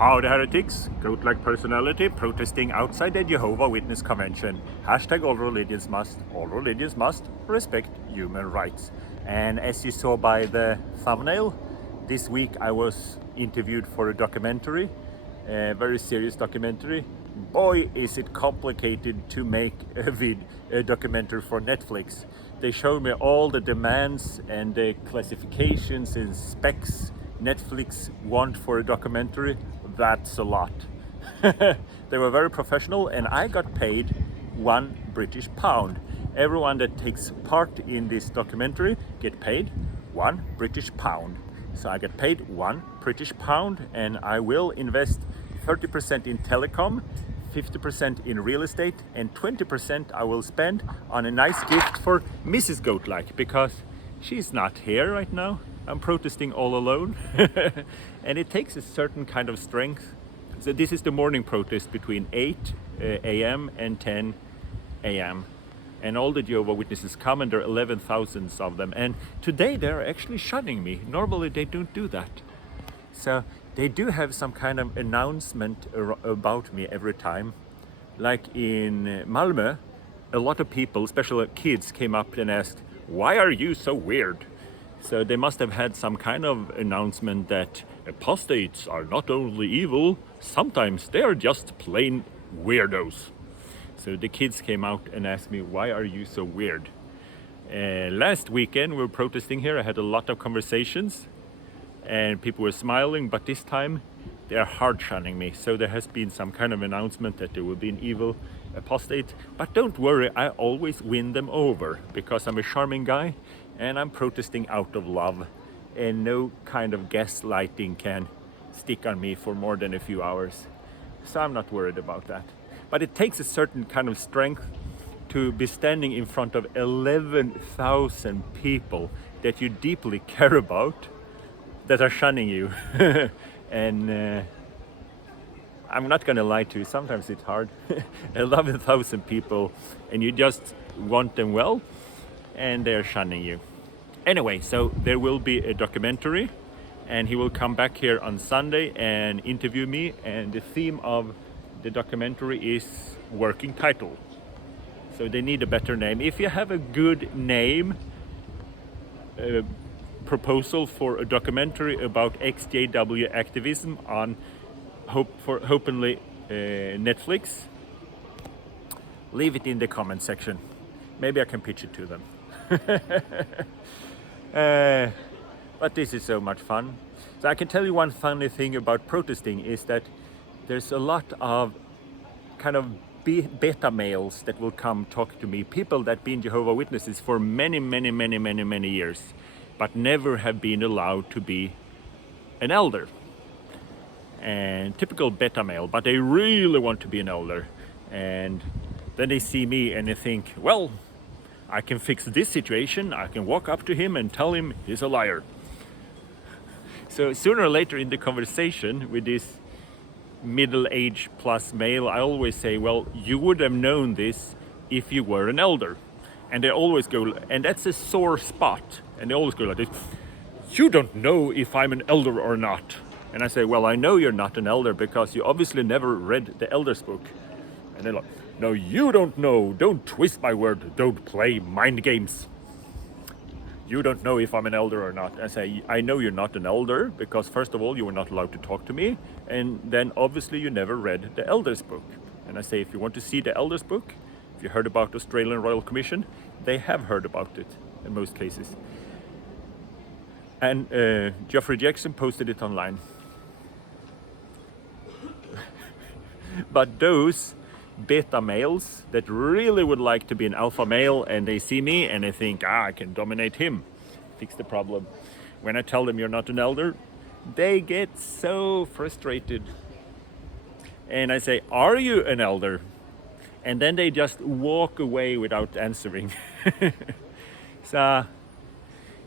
How the heretics, goat-like personality protesting outside the Jehovah Witness convention. Hashtag all religions must respect human rights. And as you saw by the thumbnail, this week I was interviewed for a documentary, a very serious documentary. Boy, is it complicated to make a documentary for Netflix. They showed me all the demands and the classifications and specs Netflix want for a documentary. That's a lot. They were very professional and I got paid £1 British. Everyone that takes part in this documentary get paid £1 British. So I get paid £1 British and I will invest 30% in telecom, 50% in real estate, and 20% I will spend on a nice gift for Mrs. Goatlike, because she's not here right now. I'm protesting all alone. And it takes a certain kind of strength. So this is the morning protest between 8 a.m. and 10 a.m. And all the Jehovah Witnesses come, and there are 11,000 of them. And today they're actually shunning me. Normally they don't do that. So they do have some kind of announcement about me every time. Like in Malmö, a lot of people, especially kids, came up and asked, "Why are you so weird?" So they must have had some kind of announcement that apostates are not only evil, sometimes they are just plain weirdos. So the kids came out and asked me, "Why are you so weird?" Last weekend we were protesting here. I had a lot of conversations and people were smiling, but this time they are hard shunning me. So there has been some kind of announcement that there will be an evil apostate. But don't worry, I always win them over because I'm a charming guy and I'm protesting out of love, and no kind of gaslighting can stick on me for more than a few hours. So I'm not worried about that. But it takes a certain kind of strength to be standing in front of 11,000 people that you deeply care about that are shunning you. And I'm not gonna lie to you, sometimes it's hard. 11,000 people and you just want them well and they're shunning you. Anyway, so there will be a documentary and he will come back here on Sunday and interview me, and the theme of the documentary is working title. So they need a better name. If you have a good name, proposal for a documentary about XJW activism on hopefully Netflix, leave it in the comment section. Maybe I can pitch it to them. But this is so much fun. So I can tell you one funny thing about protesting is that there's a lot of kind of beta males that will come talk to me, people that been Jehovah Witnesses for many years, but never have been allowed to be an elder. And typical beta male, but they really want to be an elder. And then they see me and they think, well, I can fix this situation. I can walk up to him and tell him he's a liar. So sooner or later in the conversation with this middle-aged plus male, I always say, well, you would have known this if you were an elder. And they always go, and that's a sore spot. And they always go like this, "You don't know if I'm an elder or not." And I say, well, I know you're not an elder because you obviously never read the Elder's book. And they're like, "No, you don't know. Don't twist my word. Don't play mind games. You don't know if I'm an elder or not." I say, I know you're not an elder because first of all, you were not allowed to talk to me. And then obviously you never read the Elder's book. And I say, if you want to see the Elder's book, if you heard about the Australian Royal Commission, they have heard about it in most cases. And Geoffrey Jackson posted it online. But those beta males that really would like to be an alpha male and they see me and they think, I can dominate him, fix the problem. When I tell them you're not an elder, they get so frustrated. And I say, are you an elder? And then they just walk away without answering. So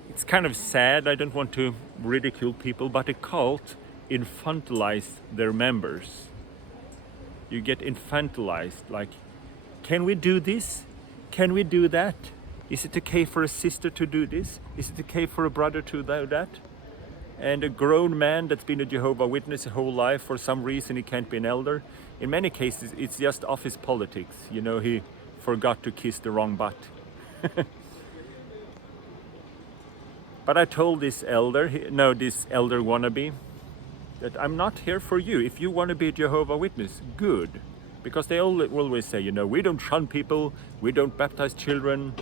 it's kind of sad. I don't want to ridicule people, but a cult infantilized their members. You get infantilized, like, can we do this? Can we do that? Is it okay for a sister to do this? Is it okay for a brother to do that? And a grown man that's been a Jehovah Witness his whole life, for some reason he can't be an elder. In many cases, it's just office politics. You know, he forgot to kiss the wrong butt. But I told this elder, this elder wannabe, that I'm not here for you. If you want to be a Jehovah Witness, good. Because they always say, you know, we don't shun people, we don't baptize children,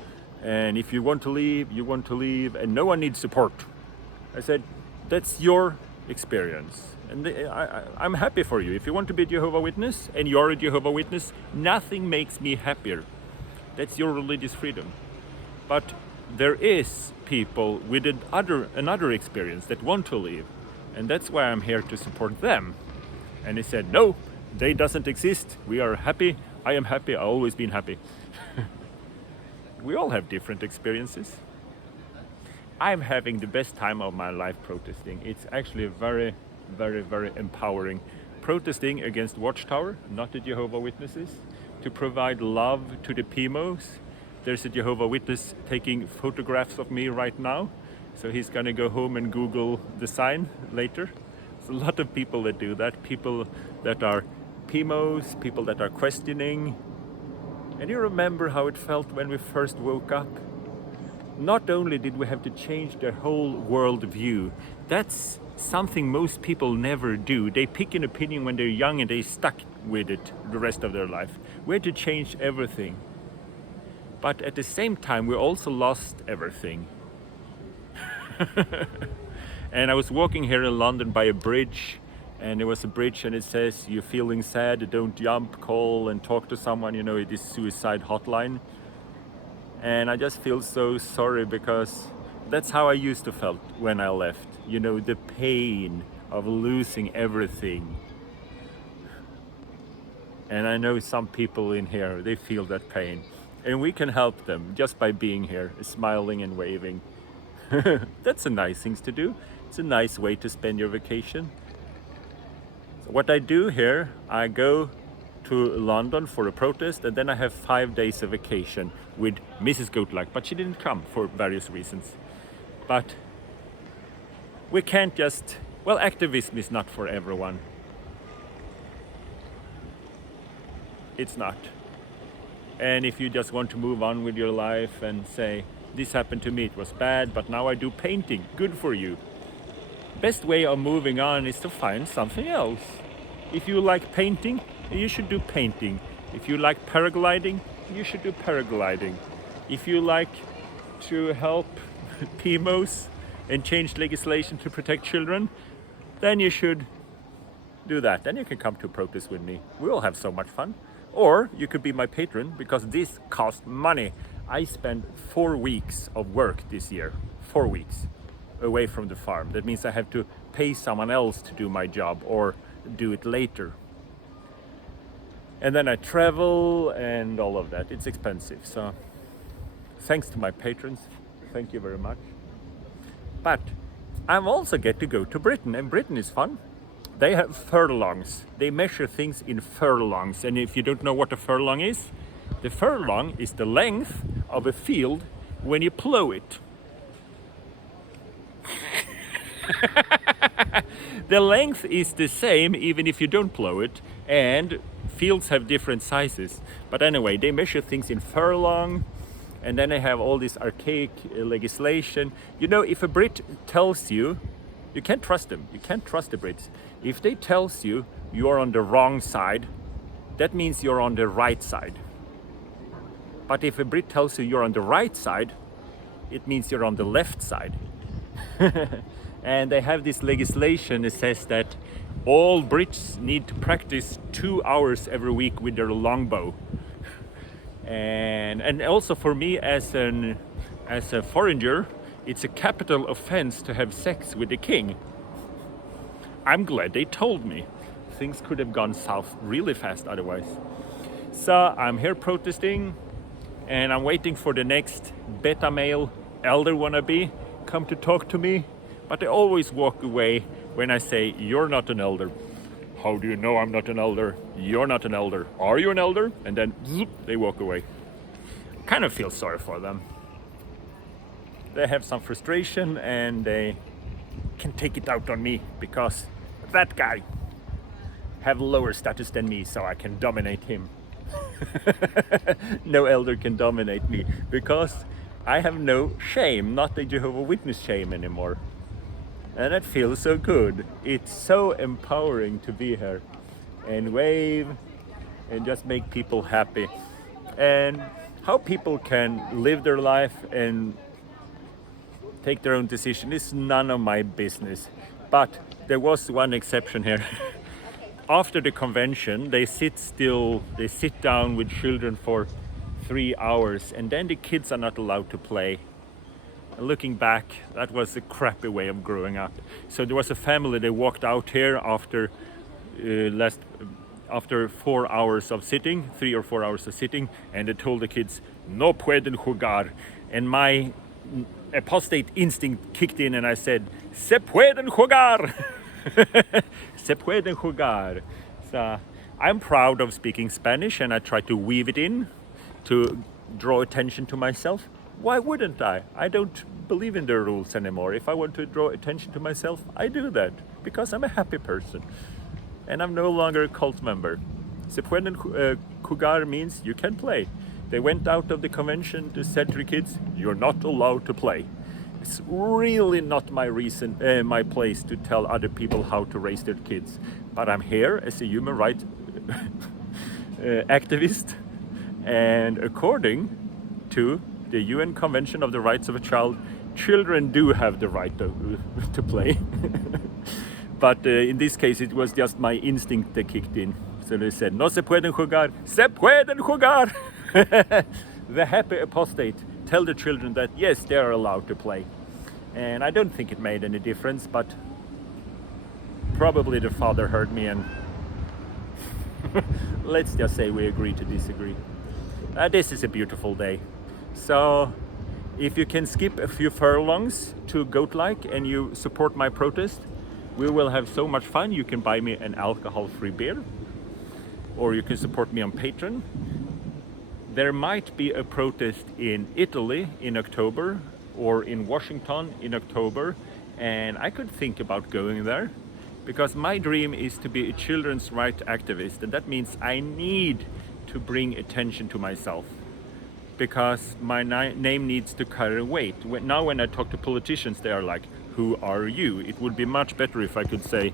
and if you want to leave, you want to leave, and no one needs support. I said, that's your experience. And I'm happy for you. If you want to be a Jehovah Witness, and you're a Jehovah Witness, nothing makes me happier. That's your religious freedom. But there is people with another experience that want to leave. And that's why I'm here to support them. And he said, no, they doesn't exist. We are happy. I am happy. I've always been happy. We all have different experiences. I'm having the best time of my life protesting. It's actually very, very, very empowering. Protesting against Watchtower, not the Jehovah Witnesses, to provide love to the PMOs. There's a Jehovah Witness taking photographs of me right now. So he's gonna go home and Google the sign later. There's a lot of people that do that. People that are PMOs, people that are questioning. And you remember how it felt when we first woke up? Not only did we have to change their whole world view, that's something most people never do. They pick an opinion when they're young and they stuck with it the rest of their life. We had to change everything. But at the same time, we also lost everything. And I was walking here in London by a bridge, and there was a bridge and it says, you're feeling sad, don't jump, call and talk to someone, you know, it is suicide hotline. And I just feel so sorry because that's how I used to felt when I left. You know, the pain of losing everything. And I know some people in here, they feel that pain. And we can help them just by being here, smiling and waving. That's a nice thing to do. It's a nice way to spend your vacation. So what I do here, I go to London for a protest, and then I have 5 days of vacation with Mrs. Goatlike, but she didn't come for various reasons. But we can't just, well, activism is not for everyone. It's not. And if you just want to move on with your life and say, this happened to me, it was bad, but now I do painting, good for you. Best way of moving on is to find something else. If you like painting, you should do painting. If you like paragliding, you should do paragliding. If you like to help PMOs and change legislation to protect children, then you should do that. Then you can come to a protest with me. We'll have so much fun. Or you could be my patron, because this costs money. I spent 4 weeks of work this year, 4 weeks away from the farm. That means I have to pay someone else to do my job or do it later. And then I travel and all of that. It's expensive. So thanks to my patrons. Thank you very much. But I also get to go to Britain, and Britain is fun. They have furlongs. They measure things in furlongs. And if you don't know what a furlong is, the furlong is the length of a field when you plow it. The length is the same even if you don't plow it, and fields have different sizes. But anyway, they measure things in furlong, and then they have all this archaic legislation. You know, if a Brit tells you, you can't trust them. You can't trust the Brits. If they tells you you're on the wrong side, that means you're on the right side. But if a Brit tells you you're on the right side, it means you're on the left side. And they have this legislation that says that all Brits need to practice 2 hours every week with their longbow. And also for me as a foreigner, it's a capital offense to have sex with the king. I'm glad they told me. Things could have gone south really fast otherwise. So I'm here protesting, and I'm waiting for the next beta male elder wannabe come to talk to me. But they always walk away when I say, you're not an elder. How do you know I'm not an elder? You're not an elder. Are you an elder? And then zoop, they walk away. I kind of feel sorry for them. They have some frustration and they can take it out on me because that guy have lower status than me, so I can dominate him. No elder can dominate me because I have no shame, not the Jehovah Witness shame anymore. And it feels so good. It's so empowering to be here and wave and just make people happy. And how people can live their life and take their own decision is none of my business. But there was one exception here. After the convention, they sit down with children for 3 hours, and then the kids are not allowed to play. And looking back, that was a crappy way of growing up. So there was a family, they walked out here after 4 hours of sitting, 3 or 4 hours of sitting, and they told the kids, "No pueden jugar." And my apostate instinct kicked in and I said, "Se pueden jugar." Se pueden jugar. So I'm proud of speaking Spanish, and I try to weave it in to draw attention to myself. Why wouldn't I? I don't believe in the rules anymore. If I want to draw attention to myself, I do that because I'm a happy person and I'm no longer a cult member. Se pueden jugar means you can play. They went out of the convention to say to the kids, "You're not allowed to play." It's really not my place to tell other people how to raise their kids. But I'm here as a human rights activist, and according to the UN Convention of the Rights of a Child, children do have the right to play. But in this case, it was just my instinct that kicked in. So they said, "No se pueden jugar, se pueden jugar." The happy apostate tell the children that yes, they are allowed to play. And I don't think it made any difference, but probably the father heard me, and let's just say we agree to disagree. This is a beautiful day. So if you can skip a few furlongs to Goatlike and you support my protest, we will have so much fun. You can buy me an alcohol-free beer, or you can support me on Patreon. There might be a protest in Italy in October, or in Washington in October, and I could think about going there because my dream is to be a children's rights activist, and that means I need to bring attention to myself because my name needs to carry weight. Now when I talk to politicians, they are like, "Who are you?" It would be much better if I could say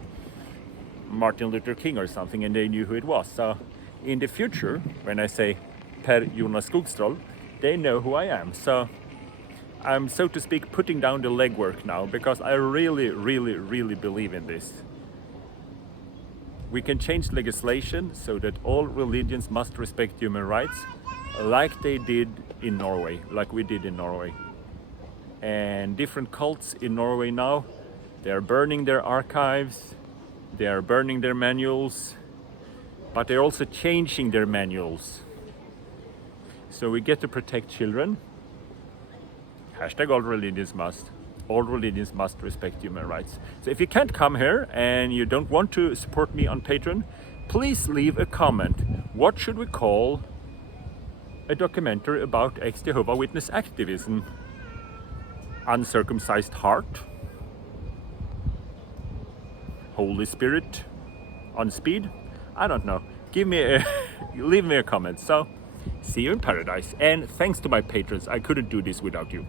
Martin Luther King or something and they knew who it was. So in the future, when I say Per Jonas Skogstrål, they know who I am. So I'm, so to speak, putting down the legwork now because I really, really, really believe in this. We can change legislation so that all religions must respect human rights, like they did in Norway, like we did in Norway. And different cults in Norway now, they are burning their archives, they are burning their manuals, but they're also changing their manuals. So we get to protect children. Hashtag all religions must. All religions must respect human rights. So if you can't come here and you don't want to support me on Patreon, please leave a comment. What should we call a documentary about ex-Jehovah Witness activism? Uncircumcised heart? Holy Spirit on speed? I don't know. Leave me a comment. So see you in paradise. And thanks to my patrons, I couldn't do this without you.